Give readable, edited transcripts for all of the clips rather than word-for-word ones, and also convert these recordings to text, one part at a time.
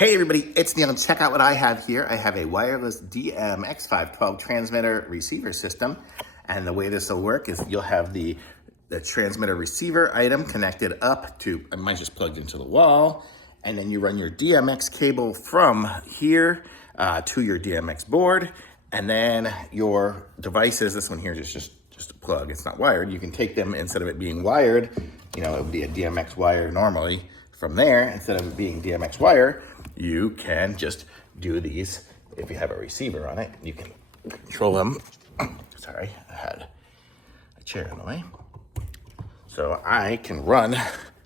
Hey everybody, it's Neil. Check out what I have here. I have a wireless DMX 512 transmitter receiver system. And the way this will work is you'll have the transmitter receiver item connected up to, mine's just plugged into the wall. And then you run your DMX cable from here to your DMX board. And then your devices, this one here is just a plug, it's not wired. You can take them, instead of it being wired, it would be a DMX wire normally. From there, instead of it being DMX wire, you can just do these. If you have a receiver on it, you can control them. Sorry, I had a chair in the way. So I can run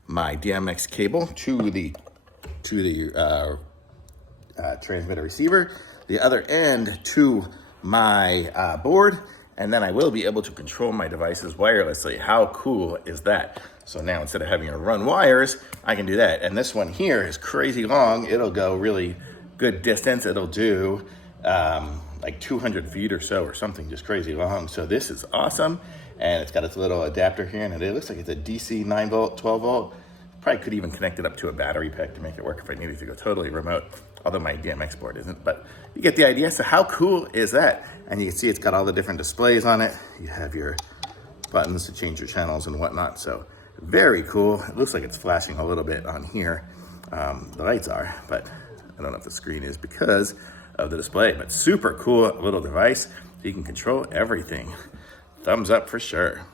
my DMX cable to the transmitter receiver, the other end to my board, and then I will be able to control my devices wirelessly. How cool is that? So now instead of having to run wires, I can do that. And this one here is crazy long. It'll go really good distance. It'll do like 200 feet or so, or something just crazy long. So this is awesome. And it's got its little adapter here, and it looks like it's a DC 9 volt, 12 volt. Probably could even connect it up to a battery pack to make it work if I needed to go totally remote, although my DMX board isn't, but you get the idea. So how cool is that? And you can see it's got all the different displays on it. You have your buttons to change your channels and whatnot. So very cool. It looks like it's flashing a little bit on here. The lights are, but I don't know if the screen is because of the display, but super cool little device. You can control everything. Thumbs up for sure.